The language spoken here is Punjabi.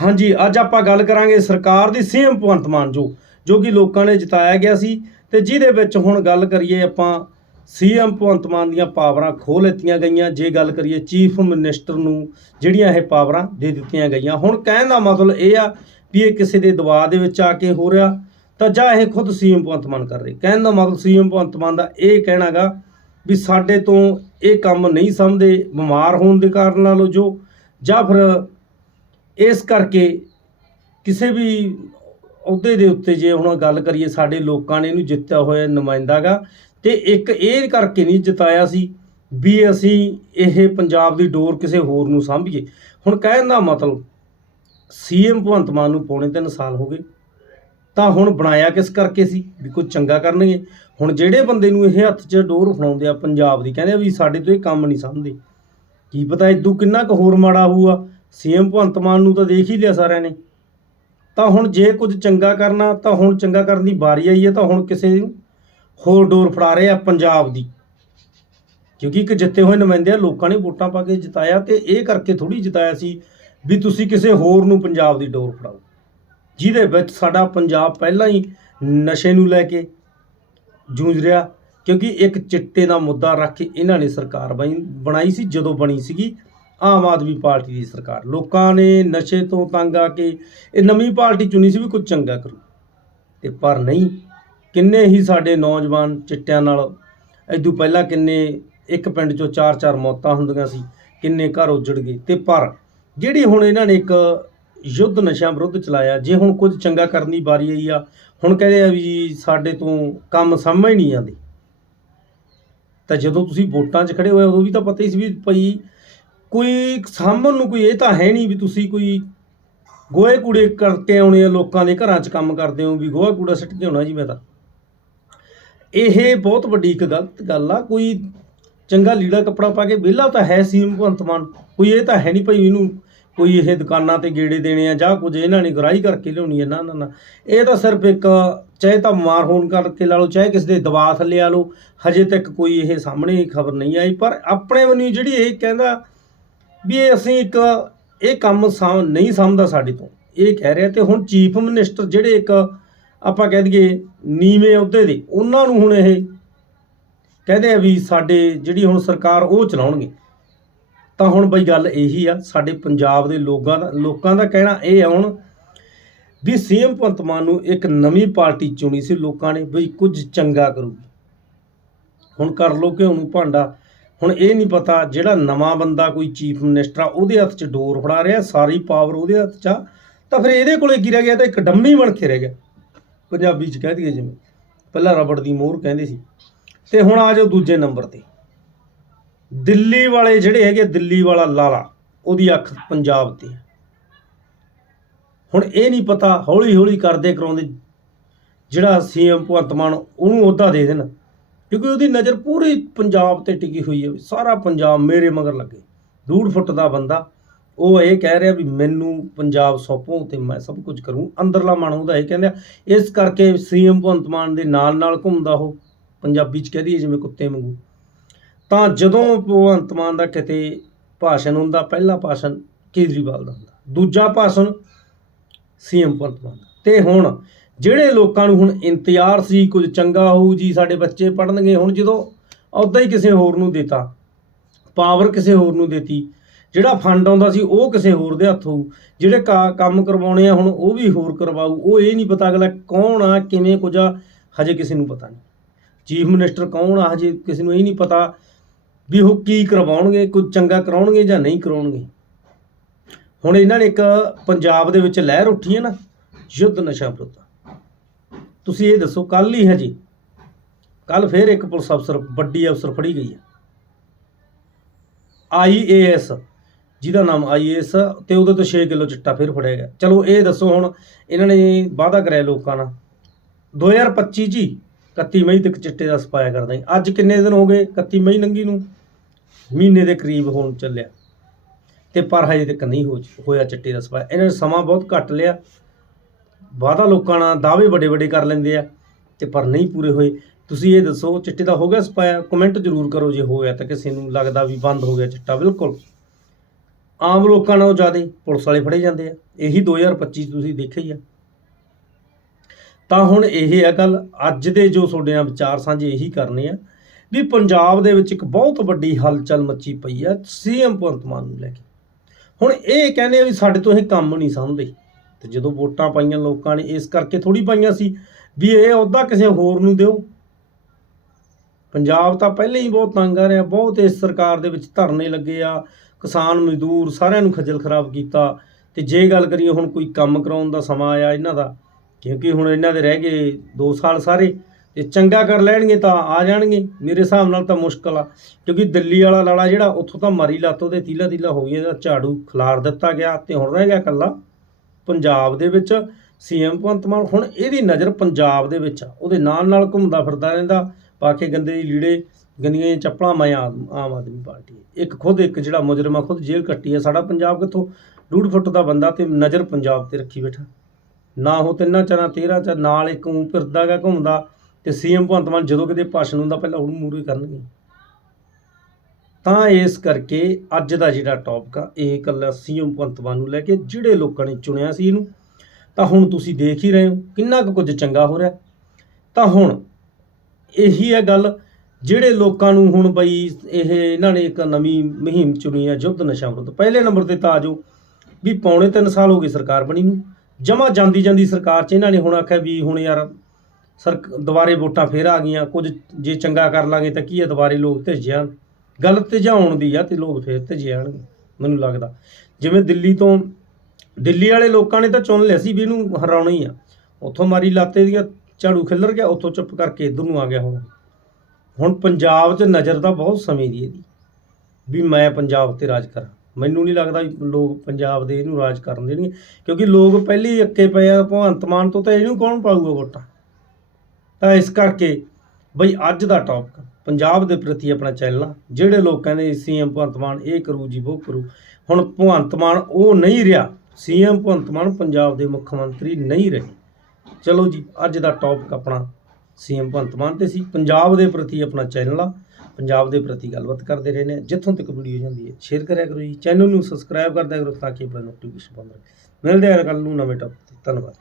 ਹਾਂਜੀ, ਅੱਜ ਆਪਾਂ ਗੱਲ ਕਰਾਂਗੇ ਸਰਕਾਰ ਦੀ ਸੀਐਮ ਭਗਵੰਤ ਮਾਨ ਜੋ ਜੋ ਕਿ ਲੋਕਾਂ ਨੇ ਜਿਤਾਇਆ ਗਿਆ ਸੀ ਤੇ ਜਿਹਦੇ ਵਿੱਚ ਹੁਣ ਗੱਲ ਕਰੀਏ ਆਪਾਂ, ਸੀਐਮ ਭਗਵੰਤ ਮਾਨ ਦੀਆਂ ਪਾਵਰਾਂ ਖੋਹ ਲਿੱਤੀਆਂ ਗਈਆਂ, ਜੇ ਗੱਲ ਕਰੀਏ ਚੀਫ ਮਿਨਿਸਟਰ ਨੂੰ ਜਿਹੜੀਆਂ ਇਹ ਪਾਵਰਾਂ ਦੇ ਦਿੱਤੀਆਂ ਗਈਆਂ। ਹੁਣ ਕਹਿਣ ਦਾ ਮਤਲਬ ਇਹ ਆ ਵੀ ਇਹ ਕਿਸੇ ਦੇ ਦਬਾਅ ਦੇ ਵਿੱਚ ਆ ਕੇ ਹੋ ਰਿਹਾ, ਤਾਂ ਜਾਂ ਇਹ ਖੁਦ ਸੀਐਮ ਭਗਵੰਤ ਮਾਨ ਕਰ ਰਹੇ। ਕਹਿਣ ਦਾ ਮਤਲਬ ਸੀਐਮ ਭਗਵੰਤ ਮਾਨ ਦਾ ਇਹ ਕਹਿਣਾਗਾ ਵੀ ਸਾਡੇ ਤੋਂ ਇਹ ਕੰਮ ਨਹੀਂ ਸਮਝਦੇ, ਬਿਮਾਰ ਹੋਣ ਦੇ ਕਾਰਨ ਨਾਲੋਂ ਜੋ, ਜਾਂ ਫਿਰ ਇਸ ਕਰਕੇ ਕਿਸੇ ਵੀ ਅਹੁਦੇ ਦੇ ਉੱਤੇ ਜੇ ਹੁਣ ਗੱਲ ਕਰੀਏ ਸਾਡੇ ਲੋਕਾਂ ਨੇ ਇਹਨੂੰ ਜਿੱਤਿਆ ਹੋਇਆ ਨੁਮਾਇੰਦਾਗਾ ਤੇ ਇੱਕ ਇਹ ਕਰਕੇ ਨਹੀਂ ਜਿਤਾਇਆ ਸੀ ਵੀ ਅਸੀਂ ਇਹ ਪੰਜਾਬ ਦੀ ਡੋਰ ਕਿਸੇ ਹੋਰ ਨੂੰ ਸਾਂਭੀਏ। ਹੁਣ ਕਹਿਣ ਦਾ ਮਤਲਬ ਸੀਐਮ ਭਗਵੰਤ ਮਾਨ ਨੂੰ ਪੌਣੇ 3 ਸਾਲ ਹੋ ਗਏ, ਤਾਂ ਹੁਣ ਬਣਾਇਆ ਕਿਸ ਕਰਕੇ ਸੀ? ਵੀ ਕੋਈ ਚੰਗਾ ਕਰਨਗੇ। ਹੁਣ ਜਿਹੜੇ ਬੰਦੇ ਨੂੰ ਇਹ ਹੱਥ 'ਚ ਡੋਰ ਫੜਾਉਂਦੇ ਆ, ਪੰਜਾਬ ਦੀ ਕਹਿੰਦੇ ਵੀ ਸਾਡੇ ਤੋਂ ਇਹ ਕੰਮ ਨਹੀਂ ਸਮਝਦੇ ਕੀ ਪਤਾ ਇਦੋਂ ਕਿੰਨਾ ਕੁ ਹੋਰ ਮਾੜਾ ਹੋਊਗਾ। ਸੀਐਮ ਭਗਵੰਤ ਮਾਨ ਨੂੰ ਤਾਂ ਦੇਖ ਹੀ ਲਿਆ ਸਾਰਿਆਂ ਨੇ। ਤਾਂ ਹੁਣ ਜੇ ਕੁਝ ਚੰਗਾ ਕਰਨਾ, ਤਾਂ ਹੁਣ ਚੰਗਾ ਕਰਨ ਦੀ ਵਾਰੀ ਆਈ ਹੈ, ਤਾਂ ਹੁਣ ਕਿਸੇ ਹੋਰ ਡੋਰ ਫੜਾ ਰਹੇ ਆ ਪੰਜਾਬ ਦੀ। ਕਿਉਂਕਿ ਇੱਕ ਜਿੱਤੇ ਹੋਏ ਨੁਮਾਇੰਦੇ ਆ ਲੋਕਾਂ ਨੇ ਵੋਟਾਂ ਪਾ ਕੇ ਜਿਤਾਇਆ ਤੇ ਇਹ ਕਰਕੇ ਥੋੜੀ ਜਿਤਾਇਆ ਸੀ ਵੀ ਤੁਸੀਂ ਕਿਸੇ ਹੋਰ ਨੂੰ ਪੰਜਾਬ ਦੀ ਡੋਰ ਫੜਾਓ। ਜਿਹਦੇ ਵਿੱਚ ਸਾਡਾ ਪੰਜਾਬ ਪਹਿਲਾਂ ਹੀ ਨਸ਼ੇ ਨੂੰ ਲੈ ਕੇ ਜੂਝ ਰਿਹਾ, ਕਿਉਂਕਿ ਇੱਕ ਚਿੱਟੇ ਦਾ ਮੁੱਦਾ ਰੱਖ ਕੇ ਇਹਨਾਂ ਨੇ ਸਰਕਾਰ ਬਣਾਈ ਸੀ, ਜਦੋਂ ਬਣੀ ਸੀਗੀ। ਆਮ ਆਦਮੀ ਪਾਰਟੀ ਦੀ ਸਰਕਾਰ। ਲੋਕਾਂ ਨੇ ਨਸ਼ੇ ਤੋਂ ਤੰਗ ਆ ਕੇ ਇਹ ਨਵੀਂ ਪਾਰਟੀ ਚੁਣੀ ਸੀ ਵੀ ਕੁਝ ਚੰਗਾ ਕਰੂ। ਤੇ ਪਰ ਨਹੀਂ, ਕਿੰਨੇ ਹੀ ਸਾਡੇ ਨੌਜਵਾਨ ਚਿੱਟਿਆਂ ਨਾਲ ਇਦੋਂ ਪਹਿਲਾਂ ਕਿੰਨੇ ਇੱਕ ਪਿੰਡ ਚੋਂ ਚਾਰ ਚਾਰ ਮੌਤਾਂ ਹੁੰਦੀਆਂ ਸੀ, ਕਿੰਨੇ ਘਰ ਉਜੜ ਗਏ। ਤੇ ਪਰ ਜਿਹੜੀ ਹੁਣ ਇਹਨਾਂ ਨੇ ਇੱਕ ਯੁੱਧ ਨਸ਼ਿਆਂ ਵਿਰੁੱਧ ਚਲਾਇਆ, ਜੇ ਹੁਣ ਕੁਝ ਚੰਗਾ ਕਰਨ ਦੀ ਵਾਰੀ ਆਈ ਆ, ਹੁਣ ਕਹਿੰਦੇ ਆ ਵੀ ਸਾਡੇ ਤੋਂ ਕੰਮ ਸਮਝ ਨਹੀਂ ਆਉਂਦੇ। ਤਾਂ ਜਦੋਂ ਤੁਸੀਂ ਵੋਟਾਂ 'ਚ ਖੜੇ ਹੋਏ ਉਦੋਂ ਵੀ ਤਾਂ ਪਤਾ ਹੀ ਸੀ ਵੀ ਭਈ ਕੋਈ ਸਾਂਭਣ ਨੂੰ ਕੋਈ ਇਹ ਤਾਂ ਹੈ ਨਹੀਂ ਵੀ ਤੁਸੀਂ ਕੋਈ ਗੋਹੇ ਕੂੜੇ ਕਰਕੇ ਆਉਣੇ ਆ ਲੋਕਾਂ ਦੇ ਘਰਾਂ 'ਚ ਕੰਮ ਕਰਦੇ ਹੋ ਵੀ ਗੋਹਾ ਕੂੜਾ ਸਿੱਟ ਕੇ ਆਉਣਾ ਜੀ ਮੈਂ ਤਾਂ। ਇਹ ਬਹੁਤ ਵੱਡੀ ਇੱਕ ਗਲਤ ਗੱਲ ਆ, ਕੋਈ ਚੰਗਾ ਲੀੜਾ ਕੱਪੜਾ ਪਾ ਕੇ ਵਿਹਲਾ ਤਾਂ ਹੈ ਸੀ ਭਗਵੰਤ ਮਾਨ, ਕੋਈ ਇਹ ਤਾਂ ਹੈ ਨਹੀਂ ਭਈ ਇਹਨੂੰ ਕੋਈ ਇਹ ਦੁਕਾਨਾਂ ਤੇ ਗੇੜੇ ਦੇਣੇ ਆ ਜਾਂ ਕੁਝ ਇਹਨਾਂ ਨੇ ਗਰਾਈ ਕਰਕੇ ਲਿਆਉਣੀ ਹੈ ਨਾ ਨਾ ਨਾ। ਇਹ ਤਾਂ ਸਿਰਫ ਇੱਕ ਚਾਹੇ ਤਾਂ ਬਿਮਾਰ ਹੋਣ ਕਰਕੇ ਲਾ ਲਓ, ਚਾਹੇ ਕਿਸੇ ਦੇ ਦਬਾਅ ਥੱਲੇ ਆ ਲਓ, ਹਜੇ ਤੱਕ ਕੋਈ ਇਹ ਸਾਹਮਣੇ ਖਬਰ ਨਹੀਂ ਆਈ, ਪਰ ਆਪਣੇ ਵੱਲੋਂ ਜਿਹੜੀ ਇਹ ਕਹਿੰਦਾ ਵੀ ਇਹ ਅਸੀਂ ਇੱਕ ਇਹ ਕੰਮ ਸਮ, ਨਹੀਂ ਸਮਝਦਾ ਸਾਡੇ ਤੋਂ। ਇਹ ਕਹਿ ਰਿਹਾ ਤੇ ਹੁਣ ਚੀਫ ਮਿਨਿਸਟਰ ਜਿਹੜੇ ਇੱਕ ਆਪਾਂ ਕਹਿ ਦਈਏ ਨੀਵੇਂ ਅਹੁਦੇ ਦੇ, ਉਹਨਾਂ ਨੂੰ ਹੁਣ ਇਹ ਕਹਿੰਦੇ ਆ ਵੀ ਸਾਡੇ ਜਿਹੜੀ ਹੁਣ ਸਰਕਾਰ ਉਹ ਚਲਾਉਣਗੇ। ਤਾਂ ਹੁਣ ਬਈ ਗੱਲ ਇਹੀ ਆ, ਸਾਡੇ ਪੰਜਾਬ ਦੇ ਲੋਕਾਂ ਦਾ ਲੋਕਾਂ ਦਾ ਕਹਿਣਾ ਇਹ ਆ ਹੁਣ ਵੀ ਸੀਐਮ ਭਗਵੰਤ ਮਾਨ ਨੂੰ ਇੱਕ ਨਵੀਂ ਪਾਰਟੀ ਚੁਣੀ ਸੀ, ਲੋਕਾਂ ਨੇ ਬਈ ਕੁਝ ਚੰਗਾ ਕਰੂਗੀ। ਹੁਣ ਕਰ ਲੋ ਕਿ ਉਹਨੂੰ ਭਾਂਡਾ। ਹੁਣ ਇਹ ਨਹੀਂ ਪਤਾ ਜਿਹੜਾ ਨਵਾਂ ਬੰਦਾ ਕੋਈ ਚੀਫ ਮਿਨਿਸਟਰ ਆ, ਉਹਦੇ ਹੱਥ 'ਚ ਡੋਰ ਫੜਾ ਰਿਹਾ, ਸਾਰੀ ਪਾਵਰ ਉਹਦੇ ਹੱਥ 'ਚ ਆ, ਤਾਂ ਫਿਰ ਇਹਦੇ ਕੋਲੇ ਕੀ ਰਹਿ ਗਿਆ? ਤਾਂ ਇੱਕ ਡੰਮੀ ਬਣ ਕੇ ਰਹਿ ਗਿਆ। ਪੰਜਾਬੀ 'ਚ ਕਹਿ ਦਈਏ ਜਿਵੇਂ। ਪਹਿਲਾਂ ਰਬੜ ਦੀ ਮੋਹਰ ਕਹਿੰਦੇ ਸੀ। ਤੇ ਹੁਣ ਆ ਜਾਓ ਦੂਜੇ ਨੰਬਰ ਤੇ। ਦਿੱਲੀ ਵਾਲੇ ਜਿਹੜੇ ਹੈਗੇ, ਦਿੱਲੀ ਵਾਲਾ ਲਾਲਾ, ਉਹਦੀ ਅੱਖ ਪੰਜਾਬ ਤੇ ਹੁਣ ਇਹ ਨਹੀਂ ਪਤਾ ਹੌਲੀ ਹੌਲੀ ਕਰਦੇ ਕਰਾਉਂਦੇ। ਜਿਹੜਾ ਸੀਐਮ ਭਗਵੰਤ ਮਾਨ, ਉਹਨੂੰ ਅਹੁਦਾ ਦੇ ਦੇਣ। ਕਿਉਂਕਿ ਉਹਦੀ ਨਜ਼ਰ ਪੂਰੀ ਪੰਜਾਬ ਤੇ ਟਿਕੀ ਹੋਈ ਹੈ ਵੀ ਸਾਰਾ ਪੰਜਾਬ ਮੇਰੇ ਮਗਰ ਲੱਗੇ। ਡੂਢ ਫੁੱਟ ਦਾ ਬੰਦਾ। ਉਹ ਇਹ ਕਹਿ ਰਿਹਾ ਵੀ ਮੈਨੂੰ ਪੰਜਾਬ ਸੌਂਪੋ ਤੇ ਮੈਂ ਸਭ ਕੁਝ ਕਰੂੰ। ਅੰਦਰਲਾ ਮਨ ਉਹਦਾ ਇਹ ਕਹਿੰਦਾ, ਇਸ ਕਰਕੇ ਸੀਐਮ ਭਗਵੰਤ ਮਾਨ ਦੇ ਨਾਲ ਨਾਲ ਘੁੰਮਦਾ ਉਹ, ਪੰਜਾਬੀ ਚ ਕਹਿ ਦਈਏ ਜਿਵੇਂ ਕੁੱਤੇ ਵਾਂਗੂ। ਤਾਂ ਜਦੋਂ ਭਗਵੰਤ ਮਾਨ ਦਾ ਕਿਤੇ ਭਾਸ਼ਣ ਹੁੰਦਾ, ਪਹਿਲਾ ਭਾਸ਼ਣ ਕੇਜਰੀਵਾਲ ਦਾ ਹੁੰਦਾ। ਦੂਜਾ ਭਾਸ਼ਣ ਸੀਐਮ ਭਗਵੰਤ ਮਾਨ ਦਾ। ਤੇ ਹੁਣ ਜਿਹੜੇ ਲੋਕਾਂ ਨੂੰ ਹੁਣ ਇੰਤਜ਼ਾਰ ਸੀ ਕੁਝ ਚੰਗਾ ਹੋਊ ਜੀ, ਸਾਡੇ ਬੱਚੇ ਪੜਨਗੇ ਹੁਣ ਜਦੋਂ ਅਹੁਦਾ ਹੀ ਕਿਸੇ ਹੋਰ ਨੂੰ ਦਿੱਤਾ ਪਾਵਰ ਕਿਸੇ ਹੋਰ ਨੂੰ ਦਿੱਤੀ, ਜਿਹੜਾ ਫੰਡ ਆਉਂਦਾ ਸੀ ਉਹ ਕਿਸੇ ਹੋਰ ਦੇ ਹੱਥ ਹੋਊ, ਜਿਹੜੇ ਕਾ- ਕੰਮ ਕਰਵਾਉਣੇ ਆ ਹੁਣ ਉਹ ਵੀ ਹੋਰ ਕਰਵਾਊ, ਉਹ ਇਹ ਨਹੀਂ ਪਤਾ ਅਗਲਾ ਕੌਣ ਆ, ਕਿਵੇਂ ਕੁਝ ਆ, ਹਜੇ ਕਿਸੇ ਨੂੰ ਪਤਾ ਨਹੀਂ। ਚੀਫ ਮਿਨਿਸਟਰ ਕੌਣ ਆ, ਹਜੇ ਕਿਸੇ ਨੂੰ ਇਹ ਨਹੀਂ ਪਤਾ ਵੀ ਉਹ ਕੀ ਕਰਵਾਉਣਗੇ, ਕੁਝ ਚੰਗਾ ਕਰਾਉਣਗੇ ਜਾਂ ਨਹੀਂ ਕਰਾਉਣਗੇ। ਹੁਣ ਇਹਨਾਂ ਨੇ ਇੱਕ ਪੰਜਾਬ ਦੇ ਵਿੱਚ ਲਹਿਰ ਉੱਠੀ ਹੈ ਨਾ, ਯੁੱਧ ਨਸ਼ਾ ਵਿਰੁੱਧ। ਤੁਸੀਂ ਇਹ ਦੱਸੋ ਕੱਲ ਹੀ ਹੈ ਜੀ। ਕੱਲ ਫੇਰ ਇੱਕ ਪੁਲਿਸ ਅਫਸਰ, ਵੱਡੀ ਅਫਸਰ ਫੜੀ ਗਈ ਹੈ। ਆਈਏਐਸ ਜਿਹਦਾ ਨਾਮ ਆਈਏਐਸ ਤੇ ਉਹਦੇ ਤੋਂ 6 ਕਿਲੋ ਚਿੱਟਾ ਫੇਰ ਫੜਿਆ ਗਿਆ। ਚਲੋ, ਇਹ ਦੱਸੋ ਹੁਣ, ਇਹਨਾਂ ਨੇ ਵਾਅਦਾ ਕਰਿਆ ਲੋਕਾਂ ਨਾਲ। 2025 ਚ ਹੀ 31 ਮਈ ਤੱਕ ਚਿੱਟੇ ਦਾ ਸਪਾਇਆ ਕਰਦਾ ਜੀ। ਅੱਜ ਕਿੰਨੇ ਦਿਨ ਹੋ ਗਏ 31 ਮਈ ਲੰਗੀ ਨੂੰ? ਮਹੀਨੇ ਦੇ ਕਰੀਬ ਹੋਣ ਚੱਲਿਆ। ਤੇ ਪਰ ਹਜੇ ਤੱਕ ਨਹੀਂ ਹੋ ਹੋਇਆ ਚਿੱਟੇ ਦਾ ਸਪਾਇਆ। ਇਹਨਾਂ ਨੇ ਸਮਾਂ ਬਹੁਤ ਘੱਟ ਲਿਆ। ਵਾਅਦਾ ਲੋਕਾਂ ਨਾਲ, ਦਾਅਵੇ ਵੱਡੇ ਵੱਡੇ ਕਰ ਲੈਂਦੇ ਆ ਤੇ ਪਰ ਨਹੀਂ ਪੂਰੇ ਹੋਏ। ਤੁਸੀਂ ਇਹ ਦੱਸੋ, ਚਿੱਟੇ ਦਾ ਹੋ ਗਿਆ ਸਪਾਇਆ ਕਮੈਂਟ ਜ਼ਰੂਰ ਕਰੋ ਜੇ ਹੋਇਆ ਤਾਂ ਕਿਸੇ ਨੂੰ ਲੱਗਦਾ ਵੀ ਬੰਦ ਹੋ ਗਿਆ ਚਿੱਟਾ, ਬਿਲਕੁਲ। ਆਮ ਲੋਕਾਂ ਨਾਲੋਂ ਜ਼ਿਆਦਾ ਪੁਲਿਸ ਵਾਲੇ ਫੜੇ ਜਾਂਦੇ ਆ। ਇਹੀ 2025 'ਚ ਤੁਸੀਂ ਦੇਖਿਆ ਹੀ ਆ। ਤਾਂ ਹੁਣ ਇਹ ਹੈ ਗੱਲ, ਅੱਜ ਦੇ ਜੋ ਤੁਹਾਡੇ ਨਾਲ ਵਿਚਾਰ ਸਾਂਝੇ ਇਹੀ ਕਰਨੇ ਆ ਵੀ ਪੰਜਾਬ ਦੇ ਵਿੱਚ ਇੱਕ ਬਹੁਤ ਵੱਡੀ ਹਲਚਲ ਮੱਚੀ ਪਈ ਆ, ਸੀਐਮ ਭਗਵੰਤ ਮਾਨ ਨੂੰ ਲੈ ਕੇ। ਹੁਣ ਇਹ ਕਹਿੰਦੇ ਆ ਵੀ ਸਾਡੇ ਤੋਂ ਇਹ ਕੰਮ ਨਹੀਂ ਸਮਝਦੇ। ਤੇ ਜਦੋਂ ਵੋਟਾਂ ਪਾਈਆਂ ਲੋਕਾਂ ਨੇ, ਇਸ ਕਰਕੇ ਥੋੜੀ ਪਾਈਆਂ ਸੀ ਵੀ ਇਹ ਅਹੁਦਾ ਕਿਸੇ ਹੋਰ ਨੂੰ ਦਿਓ। ਪੰਜਾਬ ਤਾਂ ਪਹਿਲਾਂ ਹੀ ਬਹੁਤ ਤੰਗ ਆ ਰਿਹਾ, ਬਹੁਤ ਇਸ ਸਰਕਾਰ ਦੇ ਵਿੱਚ ਧਰਨੇ ਲੱਗੇ ਆ, ਕਿਸਾਨ ਮਜ਼ਦੂਰ ਸਾਰਿਆਂ ਨੂੰ ਖੱਜਲ ਖਰਾਬ ਕੀਤਾ ਤੇ ਜੇ ਗੱਲ ਕਰੀਏ ਹੁਣ ਕੋਈ ਕੰਮ ਕਰਾਉਣ ਦਾ ਸਮਾਂ ਆਇਆ ਇਹਨਾਂ ਦਾ, ਕਿਉਂਕਿ ਹੁਣ ਇਹਨਾਂ ਦੇ ਰਹਿ ਗਏ 2 ਸਾਲ ਸਾਰੇ ਤੇ ਚੰਗਾ ਕਰ ਲੈਣਗੇ ਤਾਂ ਆ ਜਾਣਗੇ, ਮੇਰੇ ਹਿਸਾਬ ਨਾਲ ਤਾਂ ਮੁਸ਼ਕਲ ਆ, ਕਿਉਂਕਿ ਦਿੱਲੀ ਵਾਲਾ ਲਾਲਾ ਜਿਹੜਾ ਉੱਥੋਂ ਤਾਂ ਮਾਰੀ ਲੱਤ, ਉਹਦੇ ਤੀਲਾ ਤੀਲਾ ਹੋ ਗਿਆ ਝਾੜੂ ਖਿਲਾਰ ਦਿੱਤਾ ਗਿਆ ਤੇ ਹੁਣ ਰਹਿ ਗਿਆ ਕੱਲਾ ਪੰਜਾਬ ਦੇ ਵਿੱਚ ਸੀਐਮ ਭਗਵੰਤ ਮਾਨ, ਹੁਣ ਇਹਦੀ ਨਜ਼ਰ ਪੰਜਾਬ ਦੇ ਵਿੱਚ ਆ। ਉਹਦੇ ਨਾਲ ਨਾਲ ਘੁੰਮਦਾ ਫਿਰਦਾ ਰਹਿੰਦਾ ਪਾ ਕੇ ਗੰਦੇ ਲੀੜੇ, ਗੰਦੀਆਂ ਚੱਪਲਾਂ ਮੈਂ ਆਮ ਆਦਮੀ ਪਾਰਟੀ ਇੱਕ ਖੁਦ, ਇੱਕ ਜਿਹੜਾ ਮੁਜਰਮ ਆ, ਖੁਦ ਜੇਲ੍ਹ ਕੱਟੀ ਆ। ਸਾਡਾ ਪੰਜਾਬ ਕਿੱਥੋਂ? ਡੂਢ ਫੁੱਟ ਦਾ ਬੰਦਾ ਤੇ ਨਜ਼ਰ ਪੰਜਾਬ ਤੇ ਰੱਖੀ ਬੈਠਾ। ਨਾ ਉਹ ਤਿੰਨਾਂ ਚਾਰਾਂ ਤੇਰਾਂ ਚ, ਨਾਲ ਇੱਕ ਊਂ ਫਿਰਦਾ ਗਾ ਘੁੰਮਦਾ ਤੇ ਸੀਐਮ ਭਗਵੰਤ ਮਾਨ ਜਦੋਂ ਕਿਤੇ ਭਾਸ਼ਣ ਹੁੰਦਾ, ਪਹਿਲਾਂ ਉਹਨੂੰ ਮੂਰੇ ਕਰਨਗੇ। ਤਾਂ ਇਸ ਕਰਕੇ ਅੱਜ ਦਾ ਜਿਹੜਾ ਟੌਪਿਕ ਆ, ਇਹ ਇਕੱਲਾ ਸੀਐਮ ਭਗਵੰਤ ਮਾਨ ਨੂੰ ਲੈ ਕੇ ਜਿਹੜੇ ਲੋਕਾਂ ਨੇ ਚੁਣਿਆ ਸੀ ਇਹਨੂੰ, ਤਾਂ ਹੁਣ ਤੁਸੀਂ ਦੇਖ ਹੀ ਰਹੇ ਹੋ, ਕਿੰਨਾ ਕੁ ਕੁਝ ਚੰਗਾ ਹੋ ਰਿਹਾ। ਤਾਂ ਹੁਣ ਇਹੀ ਹੈ ਗੱਲ, ਜਿਹੜੇ ਲੋਕਾਂ ਨੂੰ ਹੁਣ ਬਈ ਇਹ, ਇਹਨਾਂ ਨੇ ਇੱਕ ਨਵੀਂ ਮੁਹਿੰਮ ਚੁਣੀ ਹੈ ਯੁੱਧ ਨਸ਼ਾ ਵਿਰੁੱਧ, ਪਹਿਲੇ ਨੰਬਰ ਤੇ ਤਾਂ ਆ ਜਾਓ, ਵੀ ਪੌਣੇ 3 ਸਾਲ ਹੋ ਗਏ ਸਰਕਾਰ ਬਣੀ ਨੂੰ, ਜਮਾ ਜਾਂਦੀ ਜਾਂਦੀ ਸਰਕਾਰ 'ਚ ਇਹਨਾਂ ਨੇ ਹੁਣ ਆਖਿਆ ਵੀ ਹੁਣ ਯਾਰ ਸਰ ਦੁਬਾਰੇ ਵੋਟਾਂ ਫੇਰ ਆ ਗਈਆਂ, ਕੁਝ ਜੇ ਚੰਗਾ ਕਰ ਲਾਂਗੇ ਤਾਂ ਕੀ ਹੈ ਦੁਬਾਰੇ ਲੋਕ ਤੇ ਜਾਣ। ਗਲਤ ਤੇ ਜਾਉਣ ਦੀ ਆ ਤੇ ਲੋਕ ਫੇਰ ਤੇ ਜਾਣਗੇ ਮੈਨੂੰ ਲੱਗਦਾ। ਜਿਵੇਂ ਦਿੱਲੀ ਤੋਂ, ਦਿੱਲੀ ਵਾਲੇ ਲੋਕਾਂ ਨੇ ਤਾਂ ਚੁਣ ਲਿਆ ਸੀ ਵੀ ਇਹਨੂੰ ਹਰਾਉਣਾ ਹੀ ਆ। ਉੱਥੋਂ ਮਾਰੀ ਲਾਤੇ ਦੀਆਂ ਝਾੜੂ ਖਿੱਲਰ ਗਿਆ, ਉੱਥੋਂ ਚੁੱਪ ਕਰਕੇ ਇੱਧਰ ਨੂੰ ਆ ਗਿਆ ਹੁਣ। ਹੁਣ ਪੰਜਾਬ 'ਚ ਨਜ਼ਰ ਤਾਂ ਬਹੁਤ ਸਮੇਂ ਦੀ ਇਹਦੀ। ਵੀ ਮੈਂ ਪੰਜਾਬ ਤੇ ਰਾਜ ਕਰਾਂ। ਮੈਨੂੰ ਨਹੀਂ ਲੱਗਦਾ ਲੋਕ ਪੰਜਾਬ ਦੇ ਇਹਨੂੰ ਰਾਜ ਕਰਨ ਦੇਣਗੇ। ਕਿਉਂਕਿ ਲੋਕ ਪਹਿਲੇ ਹੀ ਅੱਕੇ ਪਏ ਆ, ਭਗਵੰਤ ਮਾਨ ਤੋਂ ਤਾਂ ਇਹਨੂੰ ਕੌਣ ਪਾਊਗਾ ਵੋਟਾਂ? ਤਾਂ ਇਸ ਕਰਕੇ ਬਈ ਅੱਜ ਦਾ ਟੌਪਿਕ ਪੰਜਾਬ ਦੇ ਪ੍ਰਤੀ ਆਪਣਾ ਚੈਨਲ ਆ, ਜਿਹੜੇ ਲੋਕ ਕਹਿੰਦੇ ਸੀਐਮ ਭਗਵੰਤ ਮਾਨ ਇਹ ਕਰੂ ਜੀ, ਉਹ ਕਰੂ। ਹੁਣ ਭਗਵੰਤ ਮਾਨ ਉਹ ਨਹੀਂ ਰਿਹਾ। ਸੀਐਮ ਭਗਵੰਤ ਮਾਨ ਪੰਜਾਬ ਦੇ ਮੁੱਖ ਮੰਤਰੀ ਨਹੀਂ ਰਹੇ। ਚਲੋ ਜੀ, ਅੱਜ ਦਾ ਟੌਪਿਕ ਆਪਣਾ ਸੀਐਮ ਭਗਵੰਤ ਮਾਨ ਤੇ ਸੀ। ਪੰਜਾਬ ਦੇ ਪ੍ਰਤੀ ਆਪਣਾ ਚੈਨਲ ਆ, ਪੰਜਾਬ ਦੇ ਪ੍ਰਤੀ ਗੱਲਬਾਤ ਕਰਦੇ ਰਹੇ ਨੇ ਜਿੱਥੋਂ ਤੱਕ ਵੀਡੀਓ ਜਾਂਦੀ ਹੈ ਸ਼ੇਅਰ ਕਰਿਆ ਕਰੋ ਜੀ। ਚੈਨਲ ਨੂੰ ਸਬਸਕ੍ਰਾਈਬ ਕਰਦਿਆ ਕਰੋ ਤਾਂ ਕਿ ਆਪਣਾ ਨੋਟੀਫਿਕੇਸ਼ਨ ਬੰਦ ਰਹੇ। ਮਿਲਦੇ ਹਾਂ ਕੱਲ ਨੂੰ ਨਵੇਂ ਟੌਪਿਕ ਤੇ। ਧੰਨਵਾਦ।